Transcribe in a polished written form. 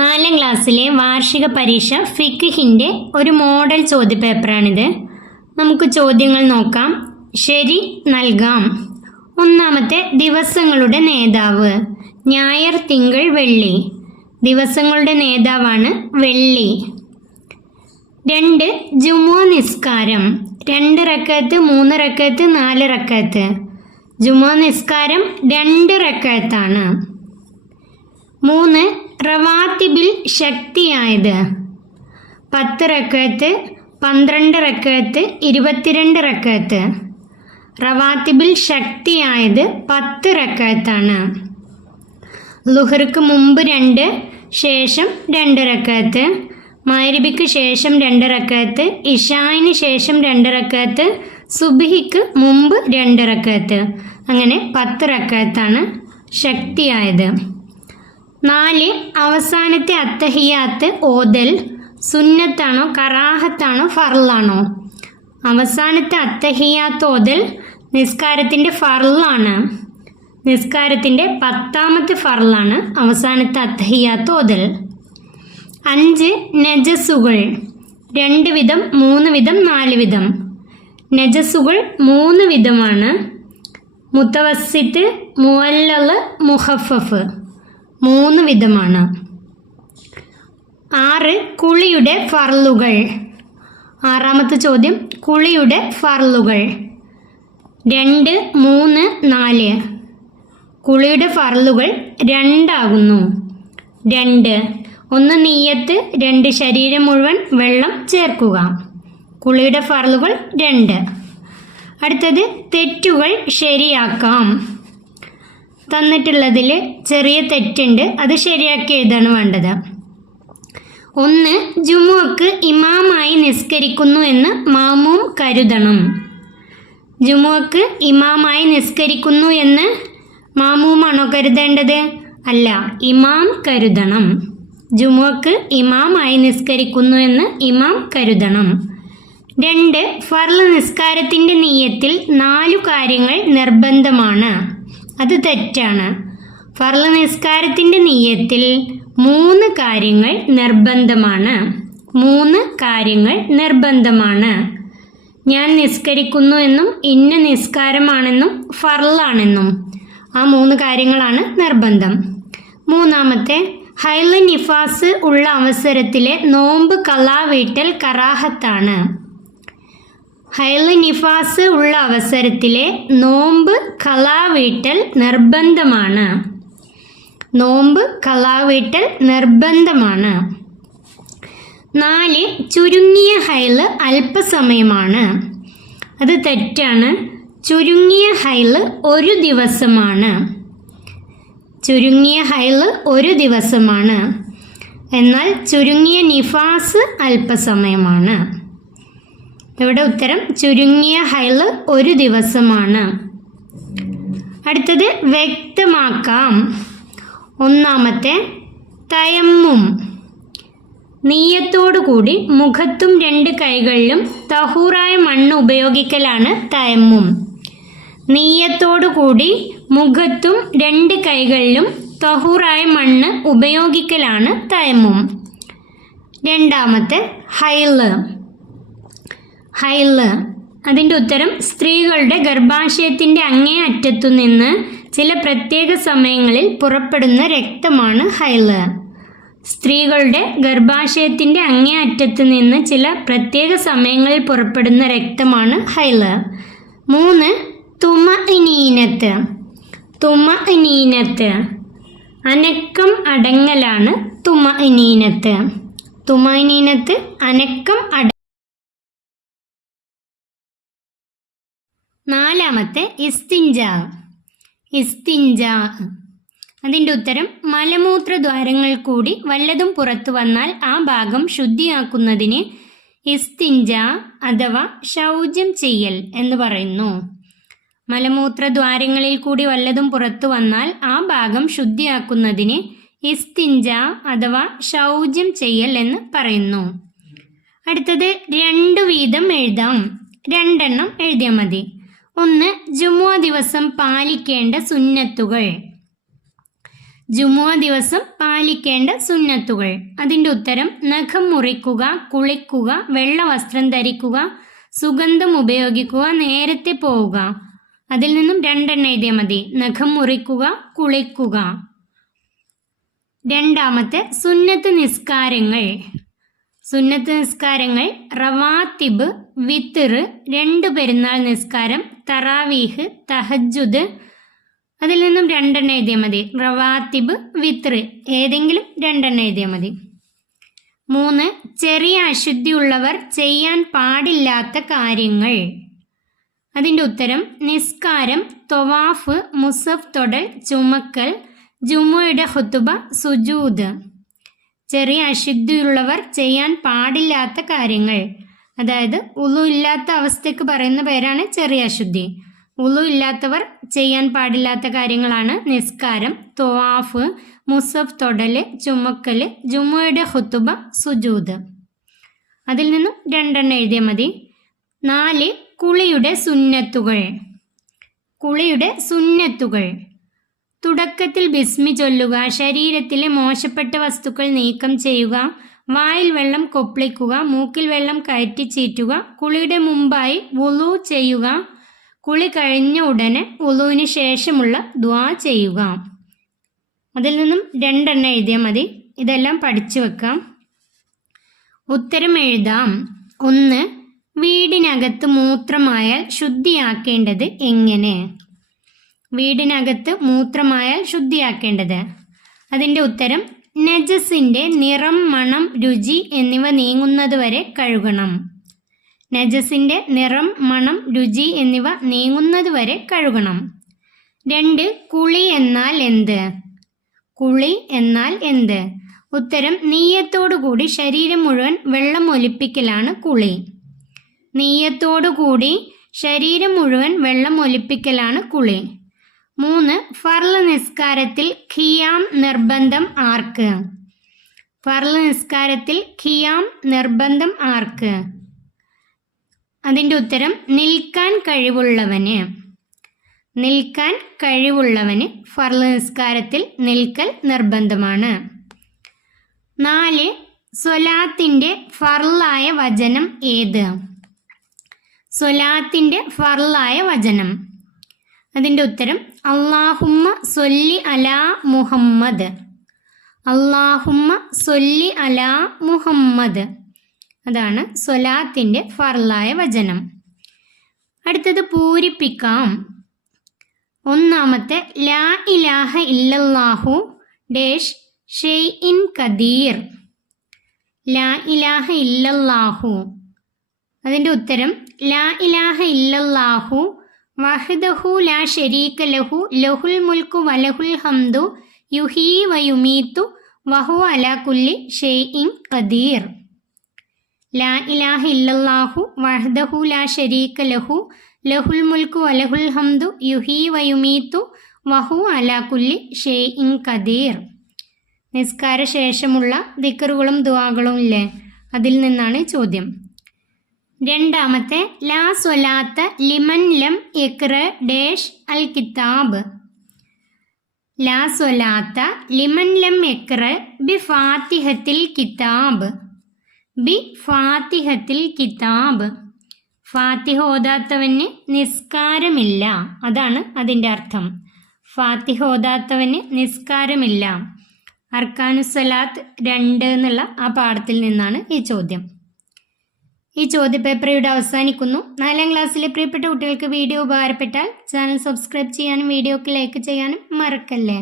4ാം ക്ലാസ്സിലെ വാർഷിക പരീക്ഷ ഫിഖ്ഹിൻ്റെ ഒരു മോഡൽ ചോദ്യപേപ്പറാണിത്. നമുക്ക് ചോദ്യങ്ങൾ നോക്കാം. ശരി, നൽകാം. ഒന്നാമത്തെ, ദിവസങ്ങളുടെ നേതാവ്. ഞായർ, തിങ്കൾ, വെള്ളി. ദിവസങ്ങളുടെ നേതാവാണ് വെള്ളി. 2, ജുമുഅ നിസ്കാരം. 2 റക്അത്ത്, 3 റക്അത്ത്, 4 റക്അത്ത്. ജുമുഅ നിസ്കാരം 2 റക്അത്താണ്. 3, റവാത്തിബിൽ ശക്തിയായത്. 10 റക്അത്ത്, 12 റക്അത്ത്, 22 റക്അത്ത്. റവാത്തിബിൽ ശക്തിയായത് 10 റക്അത്താണ്. ളുഹർക്ക് മുമ്പ് 2, ശേഷം 2 റക്അത്ത്. മഗ്‌രിബിക്ക് ശേഷം 2 റക്അത്ത്. ഇശായിന് ശേഷം 2 റക്അത്ത്. സുബ്ഹിക്ക് മുമ്പ് 2 റക്അത്ത്. അങ്ങനെ 10 റക്അത്താണ് ശക്തിയായത്. 4, അവസാനത്തെ അത്തഹിയാത്ത് ഓതൽ സുന്നത്താണോ കറാഹത്താണോ ഫർളാണോ? അവസാനത്തെ അത്തഹിയാത്ത് ഓതൽ നിസ്കാരത്തിൻ്റെ ഫർളാണ്. നിസ്കാരത്തിൻ്റെ 10ാമത്തെ ഫർളാണ് അവസാനത്തെ അത്തഹിയാത്ത് ഓതൽ. 5, നജസുകൾ. 2 വിധം, 3 വിധം, 4 വിധം. നജസുകൾ 3 വിധമാണ്. മുത്തവസ്സിത്ത്, മുഅല്ലല്, മുഖഫഫ്. 3 വിധമാണ്. 6, കുളിയുടെ ഫർളുകൾ. 6ാമത്തെ ചോദ്യം, കുളിയുടെ ഫർളുകൾ. 2, 3, 4. കുളിയുടെ ഫർളുകൾ 2 ആകുന്നു. 2, 1 നിയ്യത്ത്, 2 ശരീരം മുഴുവൻ വെള്ളം ചേർക്കുക. കുളിയുടെ ഫർളുകൾ 2. അടുത്തത്, തെറ്റുകൾ ശരിയാക്കാം. തന്നിട്ടുള്ളതിൽ ചെറിയ തെറ്റുണ്ട്, അത് ശരിയാക്കി എഴുതാണ് വേണ്ടത്. 1, ജുമുഅക്ക് ഇമാമായി നിസ്കരിക്കുന്നു എന്ന് മാമൂം കരുതണം. ജുമുഅക്ക് ഇമാമായി നിസ്കരിക്കുന്നു എന്ന് മാമൂമാണോ കരുതേണ്ടത്? അല്ല, ഇമാം കരുതണം. ജുമുഅക്ക് ഇമാമായി നിസ്കരിക്കുന്നു എന്ന് ഇമാം കരുതണം. 2, ഫർള് നിസ്കാരത്തിൻ്റെ നിയ്യത്തിൽ 4 കാര്യങ്ങൾ നിർബന്ധമാണ്. അത് തെറ്റാണ്. ഫർള് നിസ്കാരത്തിൻ്റെ നിയ്യത്തിൽ 3 കാര്യങ്ങൾ നിർബന്ധമാണ്. 3 കാര്യങ്ങൾ നിർബന്ധമാണ്. ഞാൻ നിസ്കരിക്കുന്നു എന്നും ഇന്ന നിസ്കാരമാണെന്നും ഫർളാണെന്നും. ആ 3 കാര്യങ്ങളാണ് നിർബന്ധം. 3ാമത്തെ, ഹൈള് നിഫാസ് ഉള്ള അവസരത്തിലെ നോമ്പ് ഖളാ വീട്ടൽ കറാഹത്താണ്. ഹൈള് നിഫാസ് ഉള്ള അവസരത്തിലെ നോമ്പ് ഖളാ വീട്ടൽ നിർബന്ധമാണ്. നോമ്പ് ഖളാ വീട്ടൽ നിർബന്ധമാണ്. 4, ചുരുങ്ങിയ ഹൈള് അല്പസമയമാണ്. അത് തെറ്റാണ്. ചുരുങ്ങിയ ഹൈള് 1 ദിവസമാണ്. ചുരുങ്ങിയ ഹൈള് 1 ദിവസമാണ്. എന്നാൽ ചുരുങ്ങിയ നിഫാസ് അല്പസമയമാണ്. ഇവിടെ ഉത്തരം ചുരുങ്ങിയ ഹൈള് 1 ദിവസമാണ്. അടുത്തത്, വ്യക്തമാക്കാം. 1ാമത്തെ, തയമ്മും. നീയത്തോടുകൂടി മുഖത്തും 2 കൈകളിലും തഹൂറായ മണ്ണ് ഉപയോഗിക്കലാണ് തയമ്മും. നീയത്തോടുകൂടി മുഖത്തും 2 കൈകളിലും തഹൂറായ മണ്ണ് ഉപയോഗിക്കലാണ് തയമ്മും. 2ാമത്തെ, ഹൈള്. ഹൈള് അതിൻ്റെ ഉത്തരം സ്ത്രീകളുടെ ഗർഭാശയത്തിൻ്റെ അങ്ങേ അറ്റത്തു നിന്ന് ചില പ്രത്യേക സമയങ്ങളിൽ പുറപ്പെടുന്ന രക്തമാണ് ഹൈള്. സ്ത്രീകളുടെ ഗർഭാശയത്തിൻ്റെ അങ്ങേ അറ്റത്ത് നിന്ന് ചില പ്രത്യേക സമയങ്ങളിൽ പുറപ്പെടുന്ന രക്തമാണ് ഹൈള്. 3, തുമഅനീനത്ത്. തുമഅനീനത്ത് അനക്കം അടങ്ങലാണ് തുമഅനീനത്ത്. തുമഅനീനത്ത് അനക്കം 4ാമത്തെ, ഇസ്തിൻജാ. ഇസ്തിൻജാ അതിൻ്റെ ഉത്തരം മലമൂത്രദ്വാരങ്ങൾ കൂടി വല്ലതും പുറത്തു വന്നാൽ ആ ഭാഗം ശുദ്ധിയാക്കുന്നതിന് ഇസ്തിൻജാ അഥവാ ശൗചം ചെയ്യൽ എന്ന് പറയുന്നു. മലമൂത്രദ്വാരങ്ങളിൽ കൂടി വല്ലതും പുറത്തു വന്നാൽ ആ ഭാഗം ശുദ്ധിയാക്കുന്നതിന് ഇസ്തിൻജാ അഥവാ ശൗചം ചെയ്യൽ എന്ന് പറയുന്നു. അടുത്തത്, 2 വീതം എഴുതാം. 2 എണ്ണം എഴുതിയാൽ മതി. 1, ജുമുഅ ദിവസം പാലിക്കേണ്ട സുന്നത്തുകൾ. ജുമുഅ ദിവസം പാലിക്കേണ്ട സുന്നത്തുകൾ. അതിൻ്റെ ഉത്തരം നഖം മുറിക്കുക, കുളിക്കുക, വെള്ള വസ്ത്രം ധരിക്കുക, സുഗന്ധം ഉപയോഗിക്കുക, നേരത്തെ പോവുക. അതിൽ നിന്നും 2 എഴുതിയാൽ മതി. നഖം മുറിക്കുക, കുളിക്കുക. രണ്ടാമത്തെ സുന്നത്ത് നിസ്കാരങ്ങൾ. സുന്നത്ത് നിസ്കാരങ്ങൾ റവാത്തിബ്, വിത്ർ, 2 പെരുന്നാൾ നിസ്കാരം, തറാവീഹ്, തഹജ്ജുദ്. അതിൽ നിന്നും 2 എഴുതിയാൽ മതി. റവാത്തിബ്, വിത്ർ, ഏതെങ്കിലും 2 എഴുതിയാൽ മതി. 3 ചെറിയ അശുദ്ധിയുള്ളവർ ചെയ്യാൻ പാടില്ലാത്ത കാര്യങ്ങൾ. അതിൻ്റെ ഉത്തരം നിസ്കാരം, തൊവാഫ്, മുസഫ് തൊടൽ, ചുമക്കൽ, ജുമുഅയുടെ ഖുതുബ, സുജൂദ്. ചെറിയ അശുദ്ധിയുള്ളവർ ചെയ്യാൻ പാടില്ലാത്ത കാര്യങ്ങൾ, അതായത് ഉളു ഇല്ലാത്ത അവസ്ഥയ്ക്ക് പറയുന്ന പേരാണ് ചെറിയ അശുദ്ധി. ഉളു ഇല്ലാത്തവർ ചെയ്യാൻ പാടില്ലാത്ത കാര്യങ്ങളാണ് നിസ്കാരം, തൊവാഫ്, മുസഫ് തൊടൽ, ചുമക്കൽ, ജുമുഅയുടെ ഖുതുബ, സുജൂദ്. അതിൽ നിന്നും 2 എഴുതിയാൽ മതി. 4 കുളിയുടെ സുന്നത്തുകൾ. കുളിയുടെ സുന്നത്തുകൾ: തുടക്കത്തിൽ ബിസ്മി ചൊല്ലുക, ശരീരത്തിലെ മോശപ്പെട്ട വസ്തുക്കൾ നീക്കം ചെയ്യുക, വായിൽ വെള്ളം കൊപ്പിളിക്കുക, മൂക്കിൽ വെള്ളം കയറ്റി ചീറ്റുക, കുളിയുടെ മുമ്പായി വുളു ചെയ്യുക, കുളി കഴിഞ്ഞ ഉടനെ വുളുവിന് ശേഷമുള്ള ദുആ ചെയ്യുക. അതിൽ നിന്നും 2 എഴുതിയാൽ മതി. ഇതെല്ലാം പഠിച്ചു വെക്കാം. ഉത്തരം എഴുതാം. 1 വീടിനകത്ത് മൂത്രമായാൽ ശുദ്ധിയാക്കേണ്ടത് എങ്ങനെ? വീടിനകത്ത് മൂത്രമായാൽ ശുദ്ധിയാക്കേണ്ടത്. അതിൻ്റെ ഉത്തരം നജസിൻ്റെ നിറം, മണം, രുചി എന്നിവ നീങ്ങുന്നതുവരെ കഴുകണം. നജസിൻ്റെ നിറം, മണം, രുചി എന്നിവ നീങ്ങുന്നതുവരെ കഴുകണം. 2 കുളി എന്നാൽ എന്ത്? കുളി എന്നാൽ എന്ത്? ഉത്തരം നീയത്തോടുകൂടി ശരീരം മുഴുവൻ വെള്ളം ഒലിപ്പിക്കലാണ് കുളി. നീയത്തോടുകൂടി ശരീരം മുഴുവൻ വെള്ളം ഒലിപ്പിക്കലാണ് കുളി. 3 ഫർള് നിസ്കാരത്തിൽ ഖിയാം നിർബന്ധം ആർക്ക്? ഫർള് നിസ്കാരത്തിൽ ഖിയാം നിർബന്ധം ആർക്ക്? അതിൻ്റെ ഉത്തരം നിൽക്കാൻ കഴിവുള്ളവന്. നിൽക്കാൻ കഴിവുള്ളവന് ഫർള് നിസ്കാരത്തിൽ നിൽക്കൽ നിർബന്ധമാണ്. 4 സ്വലാത്തിൻ്റെ ഫർളായ വചനം ഏത്? സ്വലാത്തിൻ്റെ ഫർളായ വചനം. അതിൻ്റെ ഉത്തരം അല്ലാഹുമ്മ സ്വല്ലി അലാ മുഹമ്മദ്. അല്ലാഹുമ്മ സ്വല്ലി അലാ മുഹമ്മദ്. അതാണ് സ്വലാത്തിൻ്റെ ഫർളായ വചനം. അടുത്തത് പൂരിപ്പിക്കാം. 1 ലാ ഇലാഹ ഇല്ലല്ലാഹു ഡേഷ് ഷെയ്ഇൻ ഖദീർ. ലാ ഇലാഹ ഇല്ലല്ലാഹു. അതിൻ്റെ ഉത്തരം ലാ ഇലാഹ ഇല്ലല്ലാഹു വഹ്ദഹു ലാ ശരീക ലഹു ലഹുൽ മുൽക്കു വലഹുൽ ഹംദു യുഹീ വയുമീത്തു വഹുവ അലാ കുല്ലി ഷെയ്ഇൻ ഖദീർ. ലാ ഇലാഹ ഇല്ലല്ലാഹു വഹ്ദഹു ലാ ശരീക ലഹു ലഹുൽ മുൽക്കു വലഹുൽ ഹംദു യുഹീ വയുമീത്തു വഹുവ അലാ കുല്ലി ഷെയ്ഇൻ ഖദീർ. നിസ്കാര ശേഷമുള്ള ദിക്റുകളും ദുആകളും ഇല്ലേ, അതിൽ നിന്നാണ് ചോദ്യം. 2 ലാ സ്വലാത്ത ലിമൻ ലം യഖ്റ ഡേഷ് അൽ കിതാബ്. ലാ സ്വലാത്ത ലിമൻ ലം യഖ്റ ബി ഫാത്തിഹത്തിൽ കിതാബ്. ബി ഫാത്തിഹത്തിൽ കിതാബ്. ഫാത്തിഹ ഓതാത്തവന് നിസ്കാരമില്ല, അതാണ് അതിൻ്റെ അർത്ഥം. ഫാത്തിഹ ഓതാത്തവന് നിസ്കാരമില്ല. അർക്കാനുസ്സലാത്ത് 2 എന്നുള്ള ആ പാഠത്തിൽ നിന്നാണ് ഈ ചോദ്യം. ഈ ചോദ്യപേപ്പർ ഇവിടെ അവസാനിക്കുന്നു. 4ാം ക്ലാസ്സിലെ പ്രിയപ്പെട്ട കുട്ടികൾക്ക് വീഡിയോ ഉപകാരപ്പെട്ടാൽ ചാനൽ സബ്സ്ക്രൈബ് ചെയ്യാനും വീഡിയോക്ക് ലൈക്ക് ചെയ്യാനും മറക്കല്ലേ.